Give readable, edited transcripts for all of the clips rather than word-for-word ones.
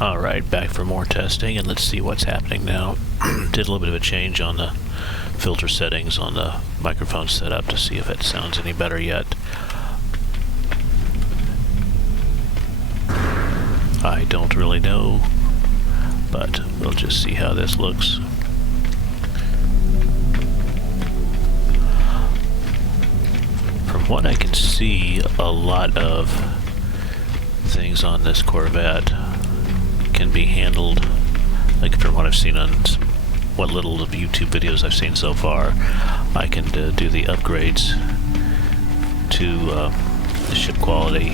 Alright, back for more testing, and let's see what's happening now. Did a little bit of a change on the filter settings on the microphone setup to see if it sounds any better yet. I don't really know, but we'll just see how this looks. From what I can see, a lot of things on this Corvette can be handled, like from what I've seen on what little of YouTube videos I've seen so far. I can do the upgrades to the ship quality,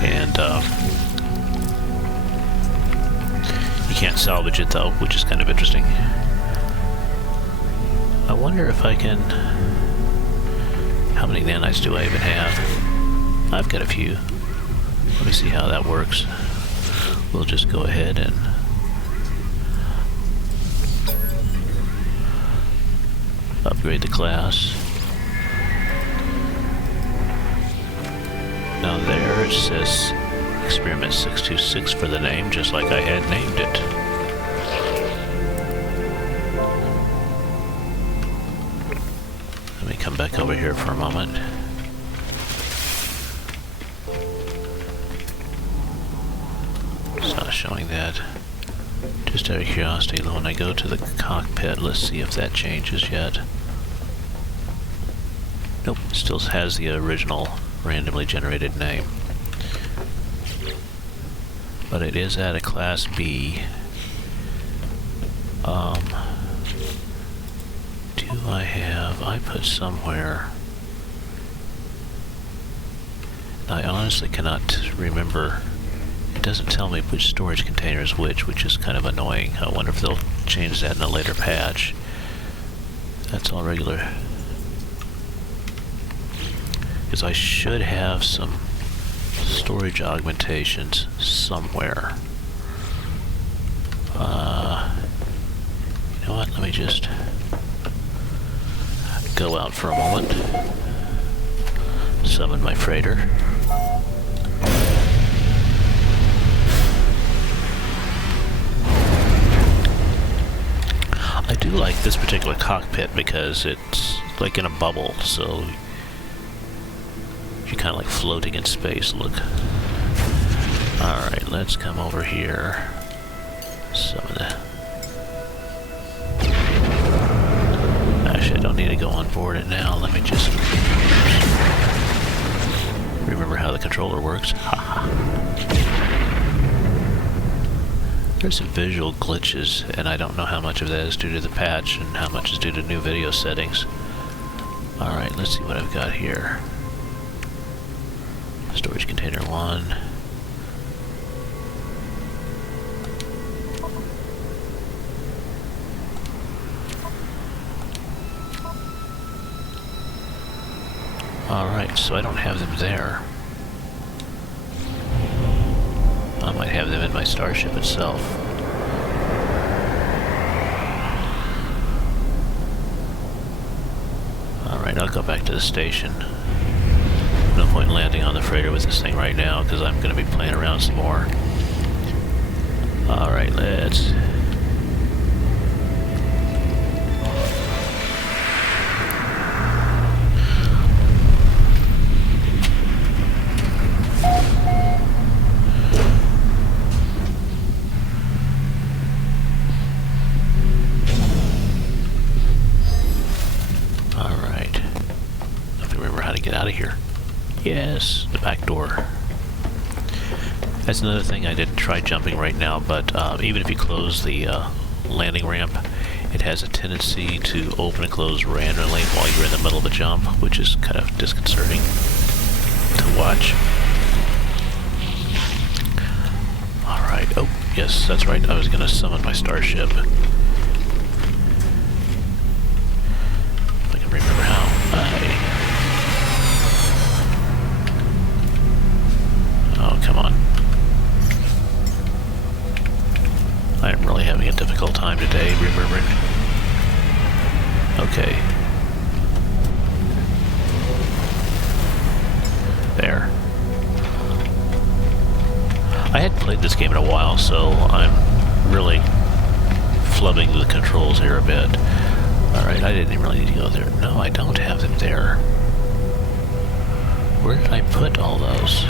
and you can't salvage it though, which is kind of interesting. I wonder if I can... How many nanites do I even have? I've got a few. Let me see how that works. We'll just go ahead and upgrade the class. Now there it says Experiment 626 for the name, just like I had named it. Let me come back over here for a moment. It's not showing that. Just out of curiosity, when I go to the cockpit, let's see if that changes yet. Nope, it still has the original randomly generated name. But it is at a Class B. Do I have... I put somewhere... I honestly cannot remember. It doesn't tell me which storage container is which is kind of annoying. I wonder if they'll change that in a later patch. That's all regular. Because I should have some storage augmentations somewhere. You know what? Let me just go out for a moment. Summon my freighter. I do like this particular cockpit because it's like in a bubble, so you're kind of like floating in space. Look. Alright, let's come over here. Summon the... Actually, I don't need to go on board it now. Let me just remember how the controller works. There's some visual glitches, and I don't know how much of that is due to the patch and how much is due to new video settings. Alright, let's see what I've got here. Storage container 1. Alright, so I don't have them there. I might have them in my starship itself. Alright, I'll go back to the station. No point in landing on the freighter with this thing right now, because I'm going to be playing around some more. Alright, let's... Get out of here. Yes, the back door. That's another thing. I didn't try jumping right now, but even if you close the landing ramp, it has a tendency to open and close randomly while you're in the middle of a jump, which is kind of disconcerting to watch. Alright, oh, yes, that's right. I was going to summon my starship. If I can remember how. Oh, come on. I am really having a difficult time today remembering. Okay. There. I hadn't played this game in a while, so I'm really flubbing the controls here a bit. Alright, I didn't really need to go there. No, I don't have them there. Where did I put all those?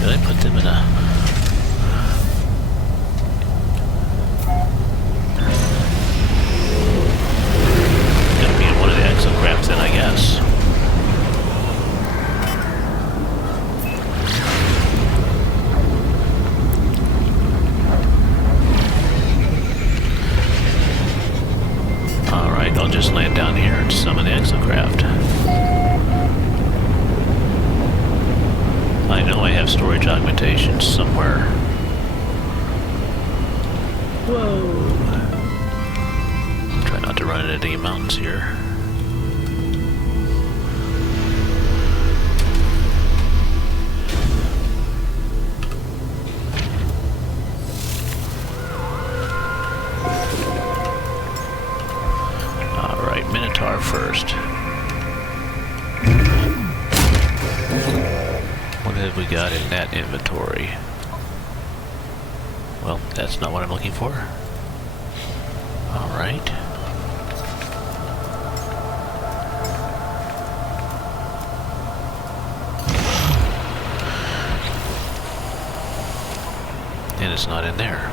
Did I put them in a... Gonna be in one of the exocrafts then, I guess. Alright, I'll just land down here and summon the exocraft. I know I have storage augmentation somewhere. Whoa! Try not to run into any mountains here. Alright, Minotaur first. What have we got in that inventory? Well, that's not what I'm looking for. Alright. And it's not in there.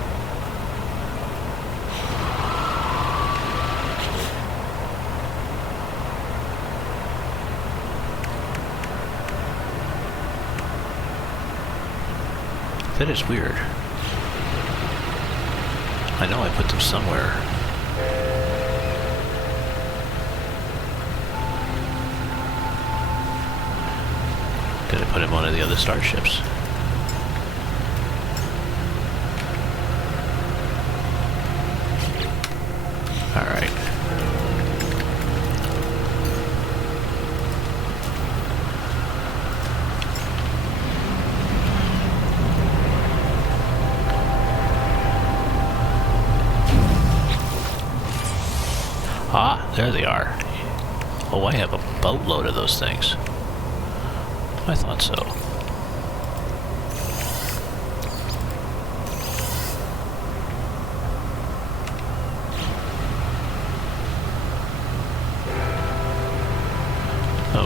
That is weird. I know I put them somewhere. Did I put them on one of the other starships? Alright. Ah, there they are. Oh, I have a boatload of those things. I thought so.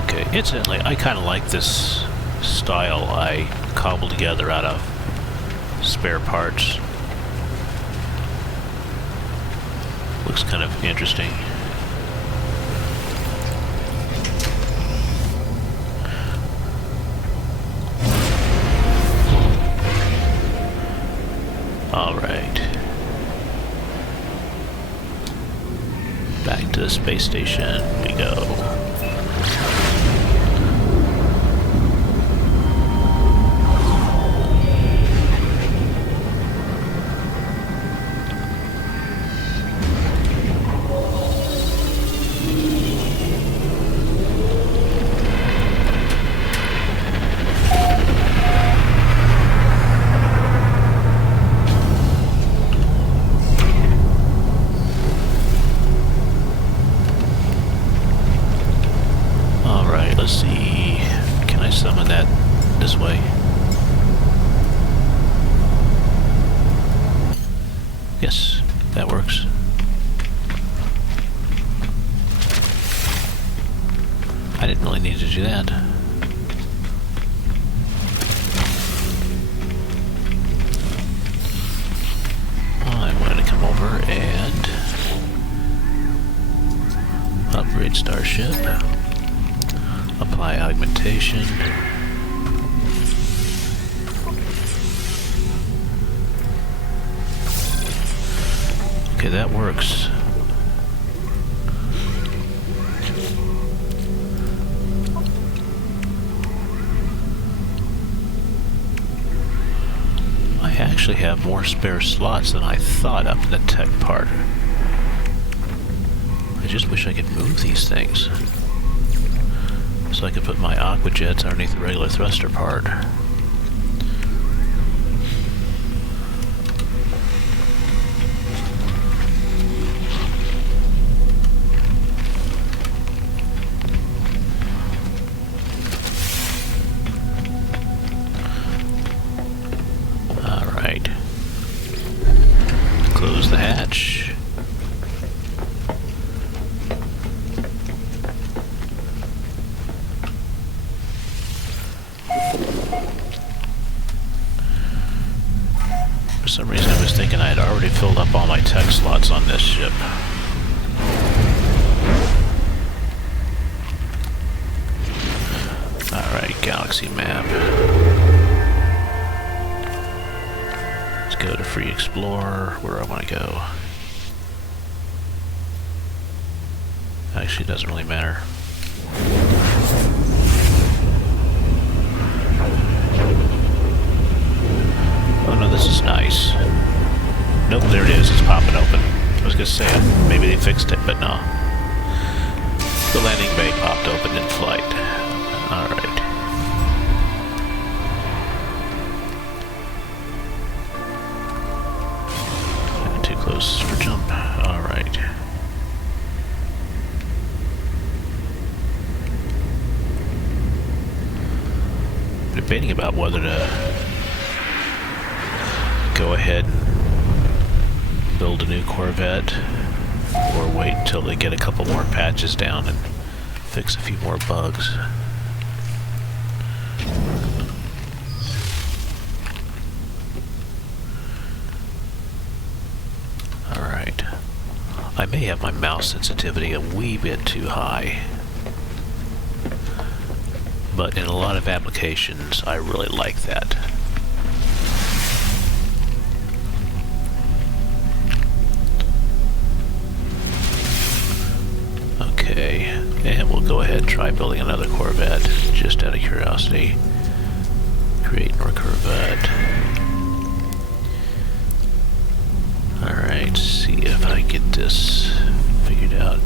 Okay, incidentally, I kind of like this style I cobbled together out of spare parts. Looks kind of interesting. Alright. Back to the space station we go. Let's see, can I summon that this way? Yes, that works. I didn't really need to do that. I'm going to come over and upgrade Starship. Apply augmentation. Okay, that works. I actually have more spare slots than I thought up in the tech part. I just wish I could move these things, so I could put my aqua jets underneath the regular thruster part. thinking I had already filled up all my tech slots on this ship. Alright, galaxy map. Let's go to Free Explorer, where I want to go. Actually, it doesn't really matter. Oh no, this is nice. Nope, there it is. It's popping open. I was gonna say maybe they fixed it, but no. The landing bay popped open in flight. Alright. Too close for jump. Alright. Debating about whether to go ahead and build a new Corvette or wait until they get a couple more patches down and fix a few more bugs. Alright. I may have my mouse sensitivity a wee bit too high, but in a lot of applications I really like that. Okay, and we'll go ahead and try building another Corvette, just out of curiosity. Create more Corvette. Alright, see if I get this figured out.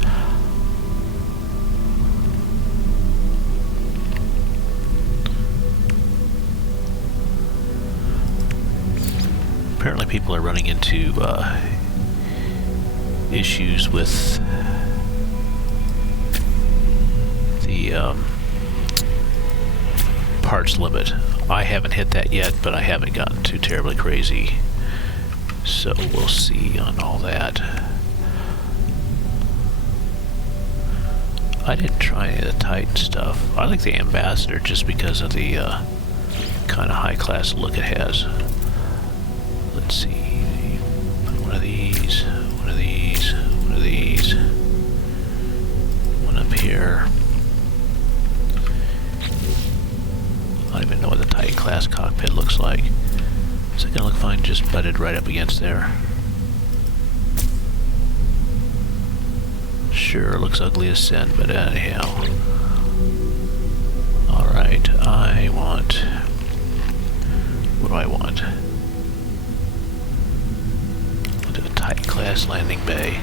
Apparently people are running into issues with the parts limit. I haven't hit that yet, but I haven't gotten too terribly crazy, so we'll see on all that. I didn't try any of the Titan stuff. I like the Ambassador just because of the kind of high-class look it has. Let's see. One of these, one of these, one of these, one up here. I don't even know what the Titan class cockpit looks like. Is it gonna look fine just butted right up against there? Sure, looks ugly as sin, but anyhow. Alright, I want... what do I want? I'll do a Titan class landing bay.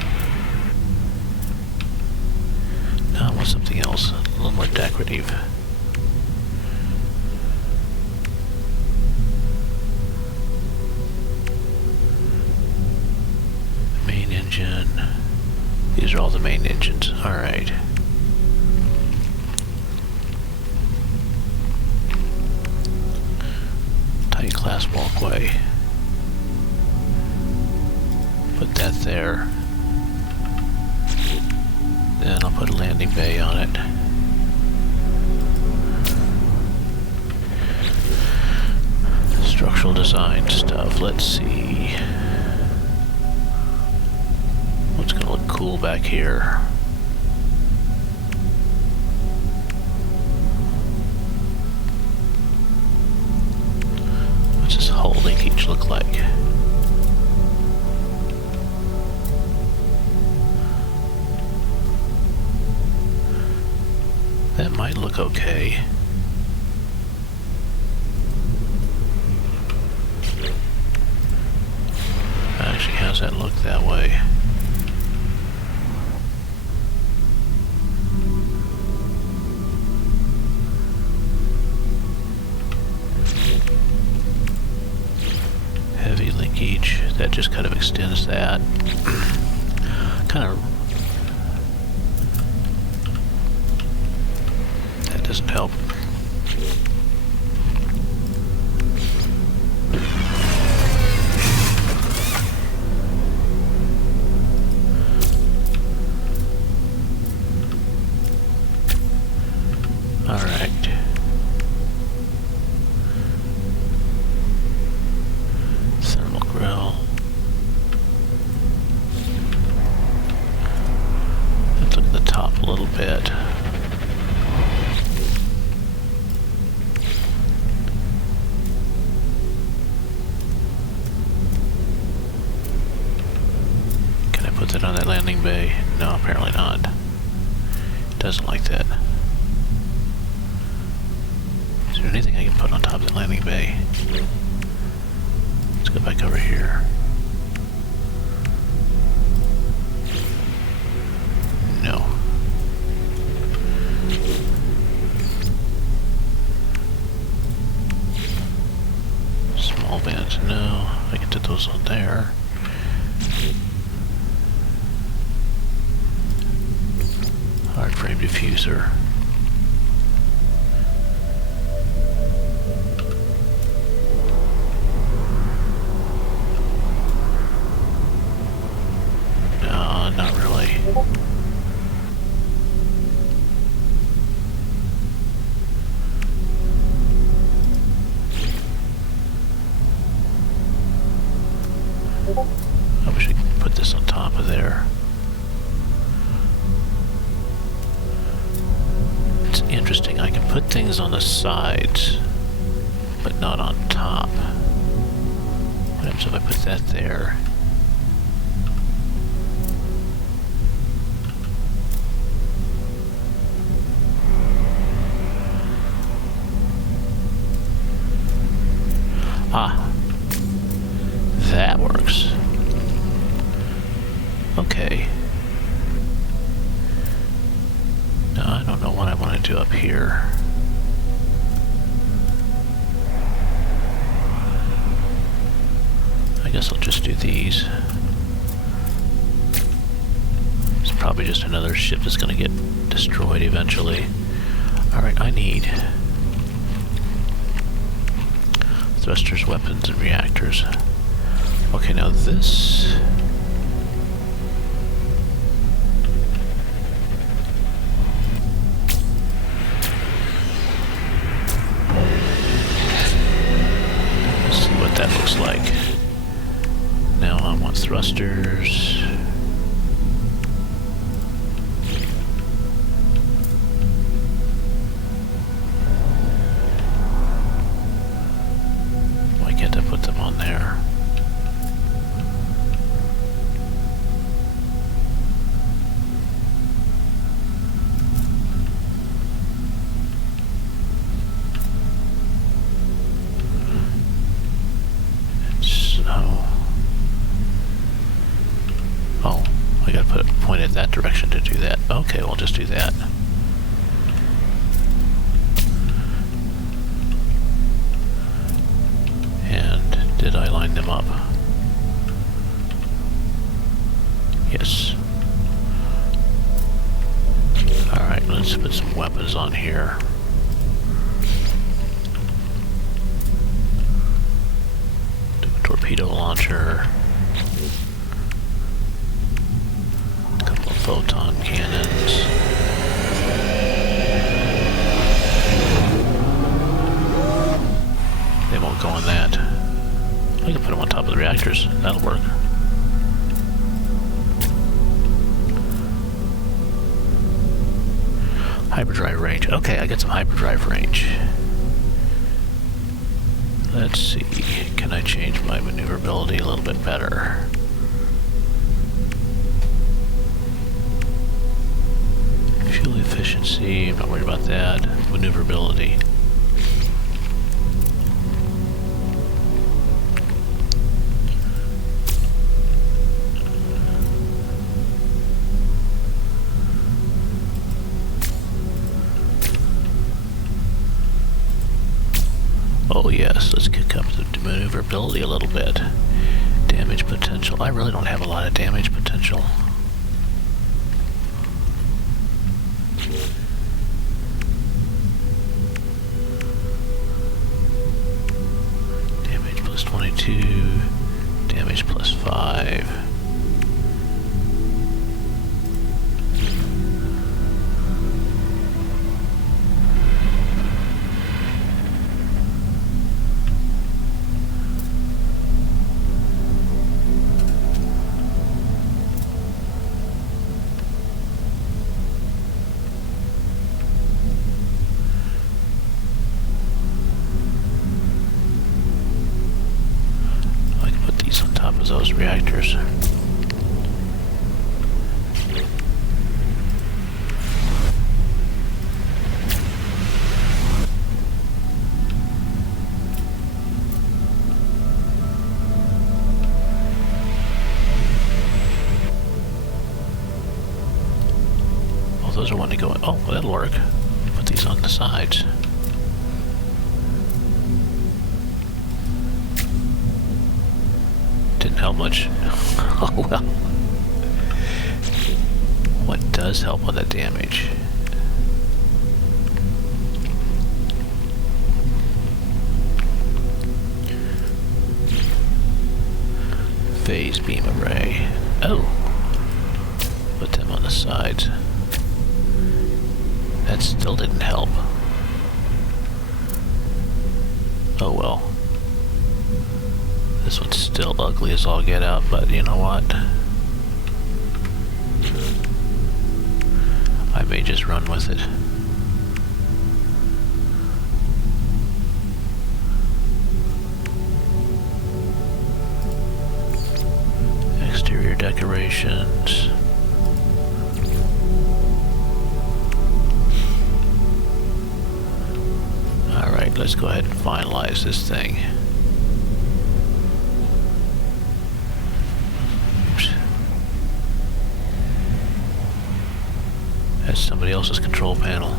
No, I want something else, a little more decorative. Main engine. These are all the main engines. Alright. Titan class walkway. Put that there. Then I'll put a landing bay on it. Structural design stuff. Let's see. What's gonna look cool back here? What's this whole linkage look like? That might look okay. Actually, how's that look that way? Heavy linkage, that just kind of extends that. Kind of... that doesn't help. Alright. Thermal grill. landing bay? No, apparently not. It doesn't like that. Is there anything I can put on top of the landing bay? Let's go back over here. No. Small vents, no. I can put those on there. Hard frame diffuser. No, not really. I wish I could put this on top of there. It's interesting, I can put things on the sides, but not on top. What happens if I put that there? Ah, that works. Okay. Now I don't know what I want to do up here. I guess I'll just do these. It's probably just another ship that's going to get destroyed eventually. Alright, I need thrusters, weapons, and reactors. Okay, now this... Let's see what that looks like. Now I want thrusters. Why can't I put them on there? Oh, I gotta put it pointed that direction to do that. Okay, we'll just do that. And did I line them up? Yes. Alright, let's put some weapons on here. Do a torpedo launcher. Photon cannons. They won't go on that. I can put them on top of the reactors. That'll work. Hyperdrive range. Okay, I got some hyperdrive range. Let's see. Can I change my maneuverability a little bit better? Fuel efficiency, I'm not worried about that. Maneuverability. Oh yes, let's kick up the maneuverability a little bit. Damage potential. I really don't have a lot of damage potential. Damage plus 22, damage plus 5. Those reactors. doesn't want to go. Oh, well, that'll work. Put these on the sides. Didn't help much. Oh well. What does help on the damage? Phase beam array. Oh. Put them on the sides. That still didn't help. Oh well. This one's still ugly as all get out, but you know what? I may just run with it. Exterior decorations. Alright, let's go ahead and finalize this thing. Oops. That's somebody else's control panel.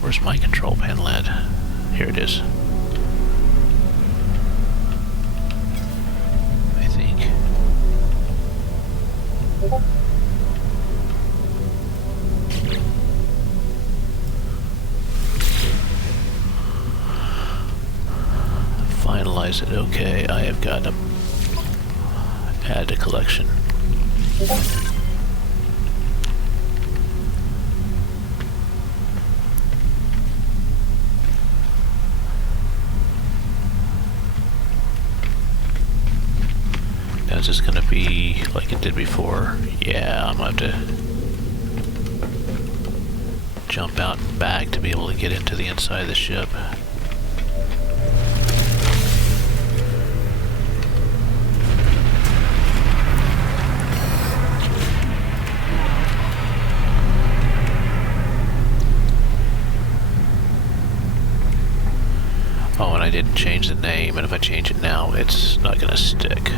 Where's my control panel at? Here it is. I think. Finalize it. Okay, I have got to add to collection. Now is this going to be like it did before? Yeah, I'm going to have to jump out and back to be able to get into the inside of the ship. Oh, and I didn't change the name, and if I change it now, it's not going to stick.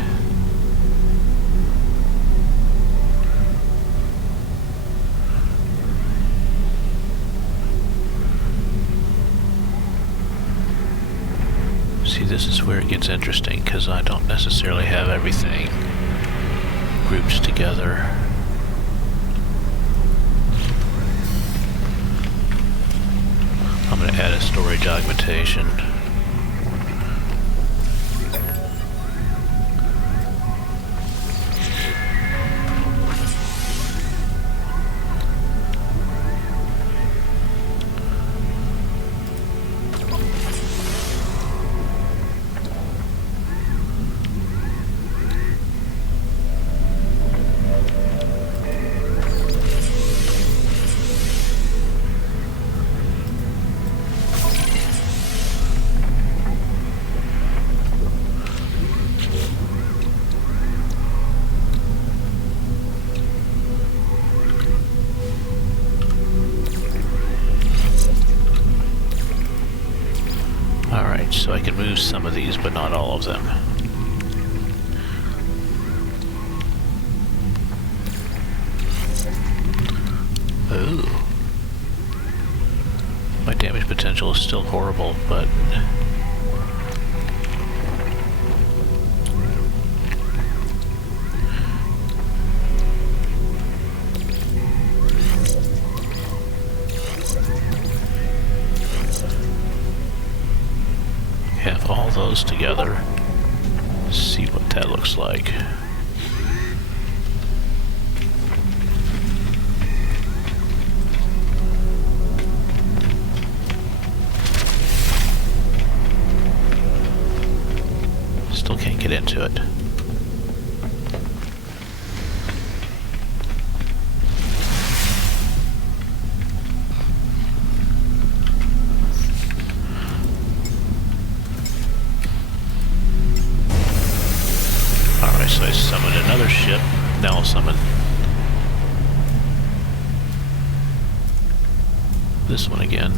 See, this is where it gets interesting, because I don't necessarily have everything grouped together. I'm going to add a storage augmentation. So I can move some of these, but not all of them. Ooh. My damage potential is still horrible, but... have all those together. See what that looks like. Still can't get into it. So I summoned another ship. Now I'll summon this one again.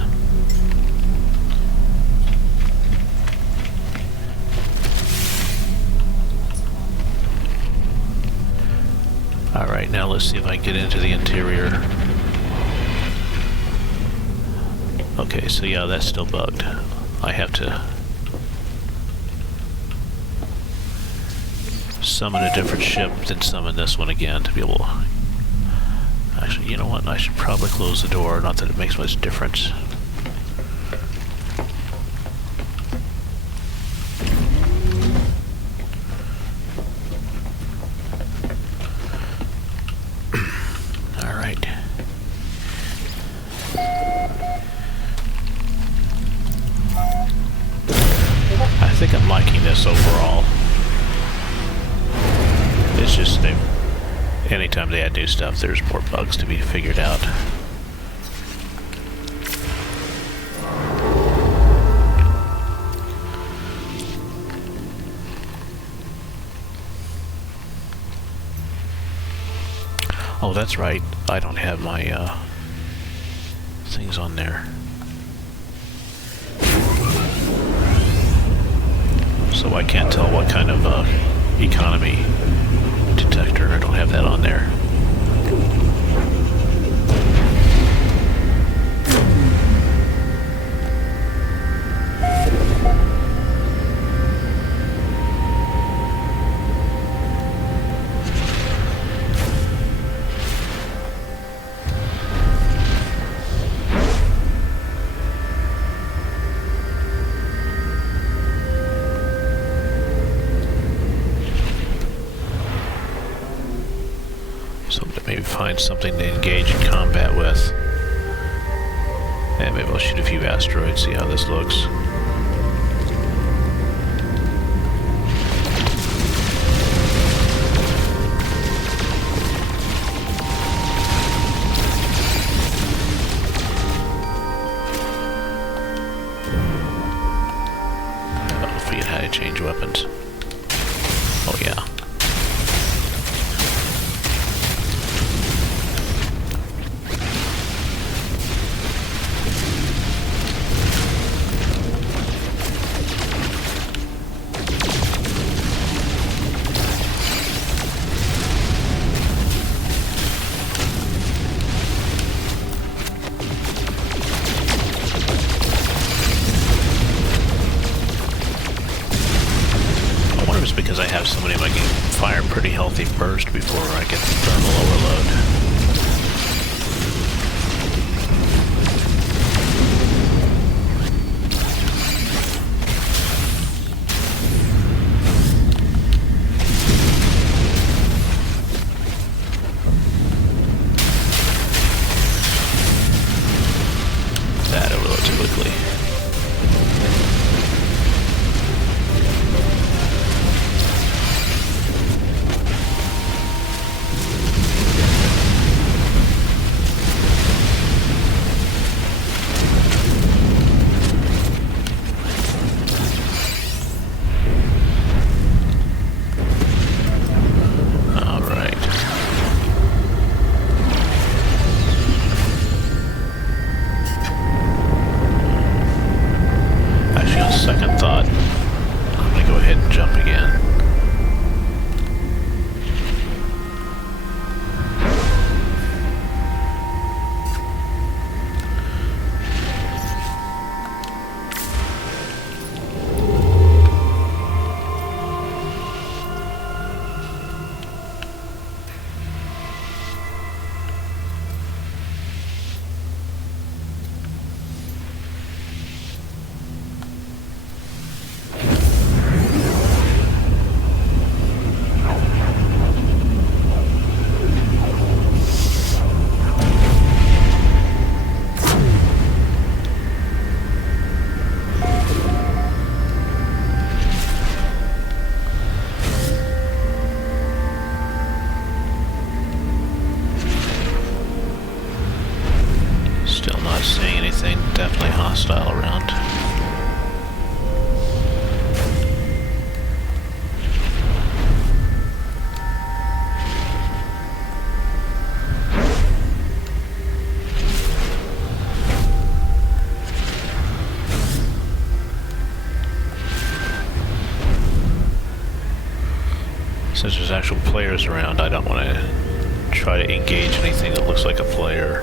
Alright. Alright, now let's see if I can get into the interior. Okay, so yeah, that's still bugged. I have to summon a different ship, then summon this one again to be able to... Actually, you know what? I should probably close the door, not that it makes much difference. Alright. I think I'm liking this overall. It's just anytime they add new stuff, there's more bugs to be figured out. Oh, that's right. I don't have my things on there. So I can't tell what kind of economy detector. I don't have that on there. Maybe find something to engage in combat with. And maybe I'll shoot a few asteroids, see how this looks. I'll forget how to change weapons. Oh yeah. Because I have somebody I can fire a pretty healthy burst before I get the thermal overload. That overloads quickly. Second thought, I'm going to go ahead and jump again. Still not seeing anything definitely hostile around. Since there's actual players around, I don't want to try to engage anything that looks like a player.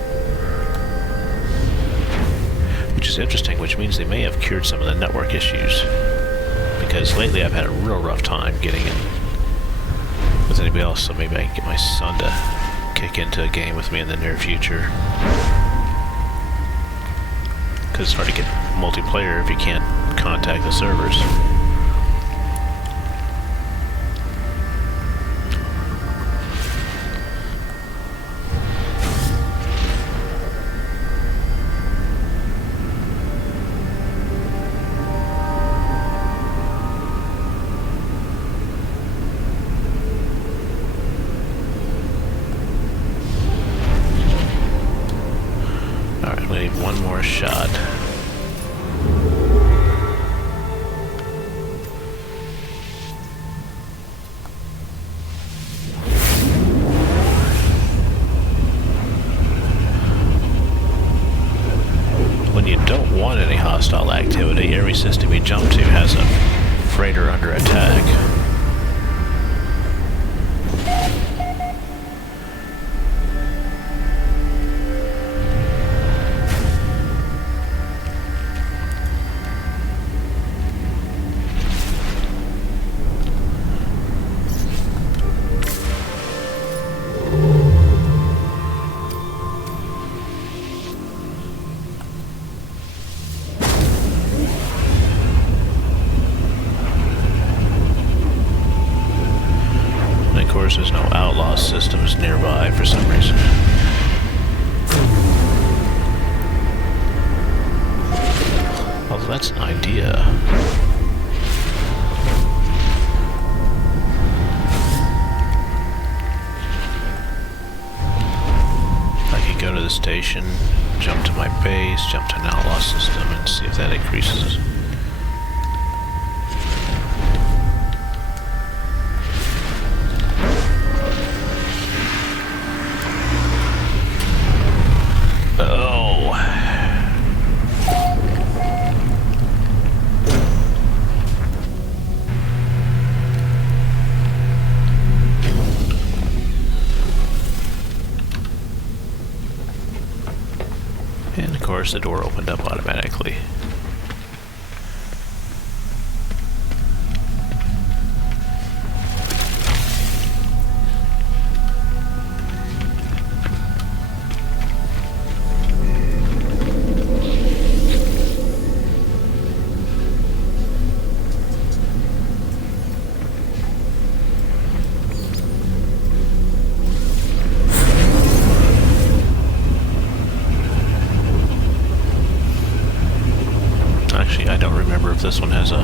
Which is interesting, which means they may have cured some of the network issues. Because lately I've had a real rough time getting in with anybody else, so maybe I can get my son to kick into a game with me in the near future. Because it's hard to get multiplayer if you can't contact the servers. Alright, we need one more shot. When you don't want any hostile activity, every system you jump to has a freighter under attack. Of course, there's no outlaw systems nearby for some reason. Well, that's an idea. I could go to the station, jump to my base, jump to an outlaw system, and see if that increases. And of course the door opened up automatically. Actually, I don't remember if this one has a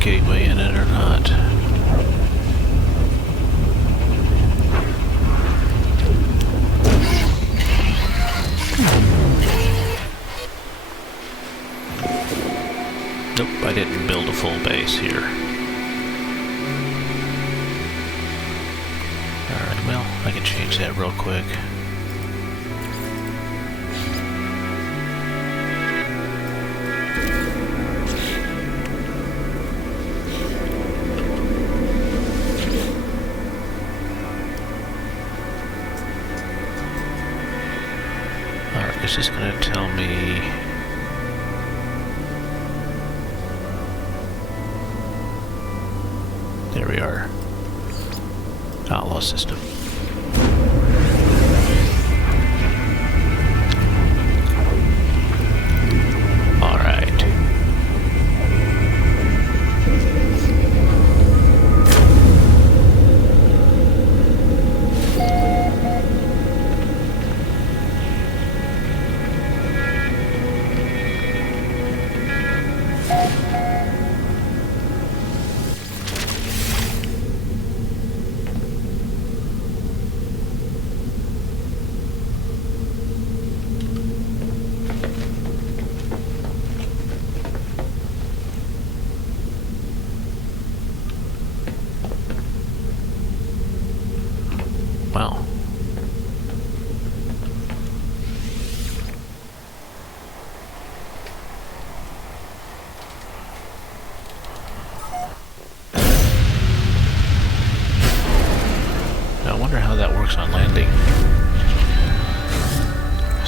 gateway in it or not. Nope, I didn't build a full base here. Alright, well, I can change that real quick. It's just going to tell me there we are. Outlaw system. All right.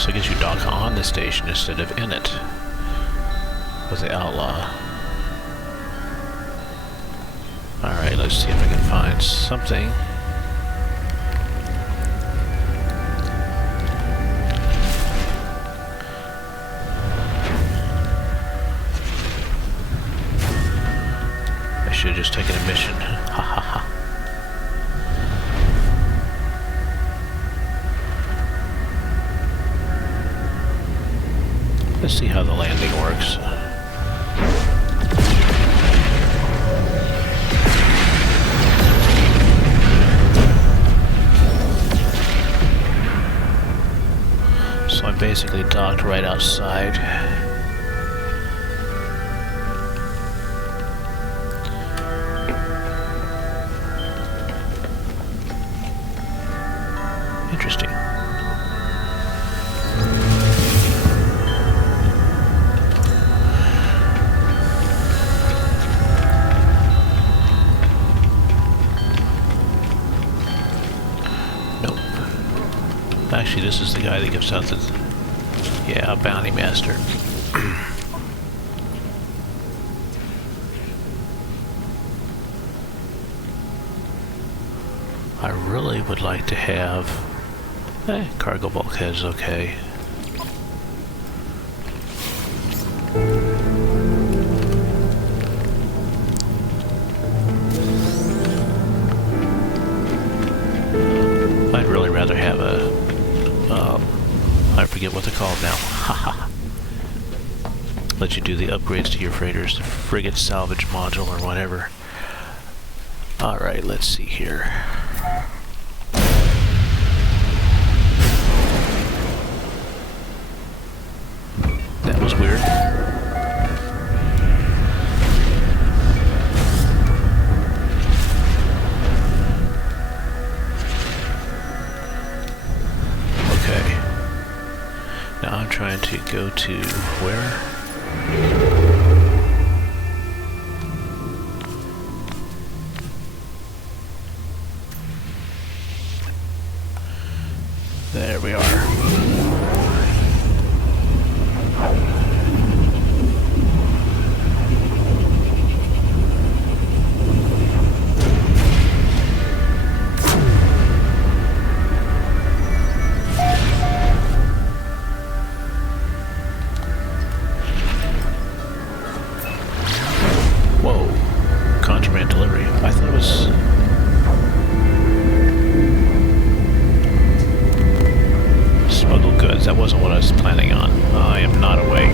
So I guess you dock on the station instead of in it with the Outlaw. Alright, let's see if I can find something. I should have just taken a mission. Ha ha ha. Let's see how the landing works. So I'm basically docked right outside. Interesting. Nope. Actually, this is the guy that gives out the... Yeah, Bounty Master. I really would like to have... cargo bulkhead is okay. I'd really rather have a... I forget what they're called now. Haha. Let you do the upgrades to your freighters, the frigate salvage module or whatever. Alright, let's see here. That was weird. Now I'm trying to go to where? There we are. That wasn't what I was planning on. I am not awake.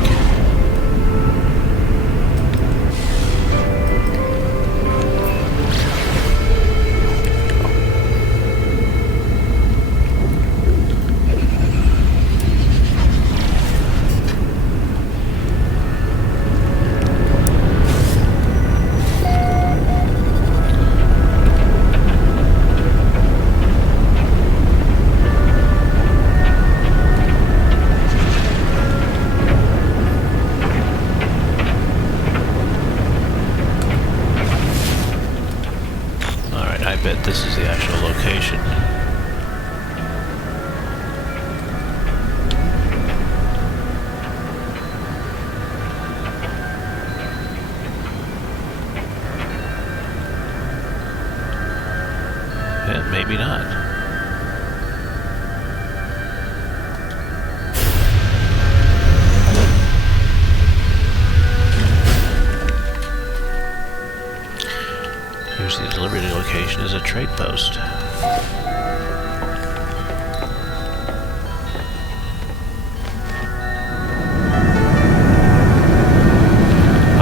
I bet this is the actual location. And maybe not. The delivery location is a trade post.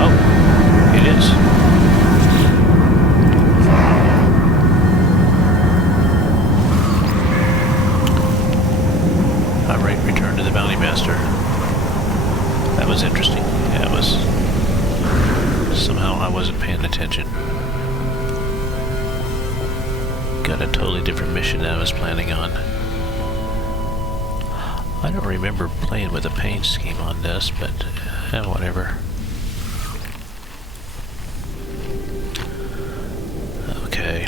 Oh, it is. Alright, return to the Bounty Master. That was interesting. Yeah, it was. Somehow I wasn't paying attention. Got a totally different mission than I was planning on. I don't remember playing with a paint scheme on this, but whatever. Okay.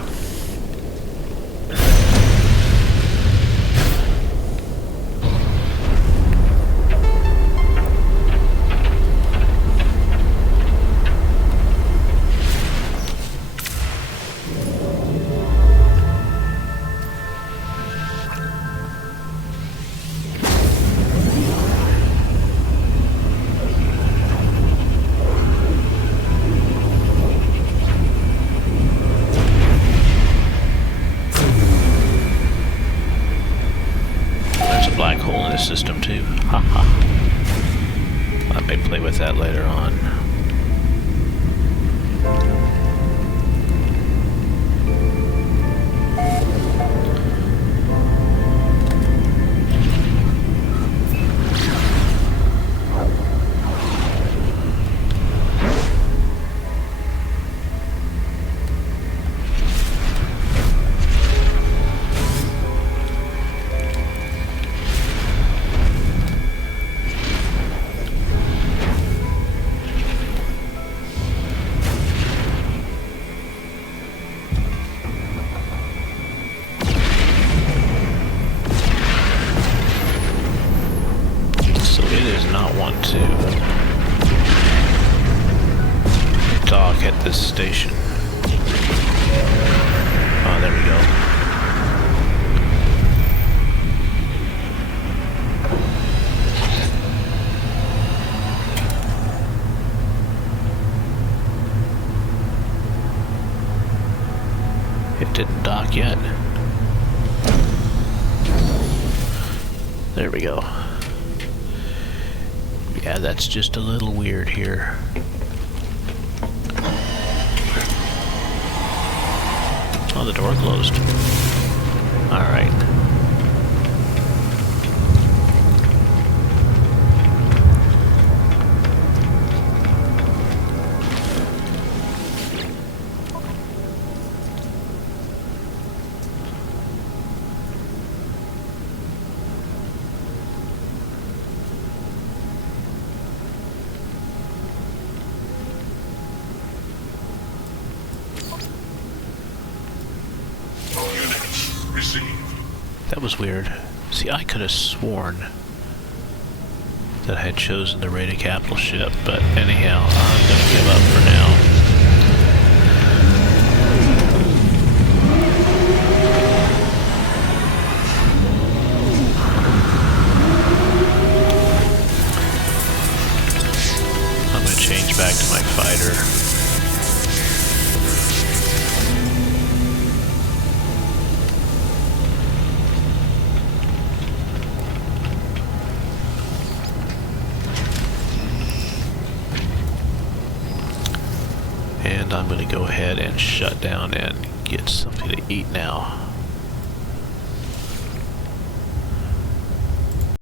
black hole in the system too. Haha. I may play with that later on. To dock at this station. Oh, there we go. It didn't dock yet. There we go. Yeah, that's just a little weird here. Oh, the door closed. Alright. That was weird. See, I could have sworn that I had chosen the rated capital ship, but anyhow, I'm gonna give up for now. I'm gonna change back to my fighter. And I'm going to go ahead and shut down and get something to eat now.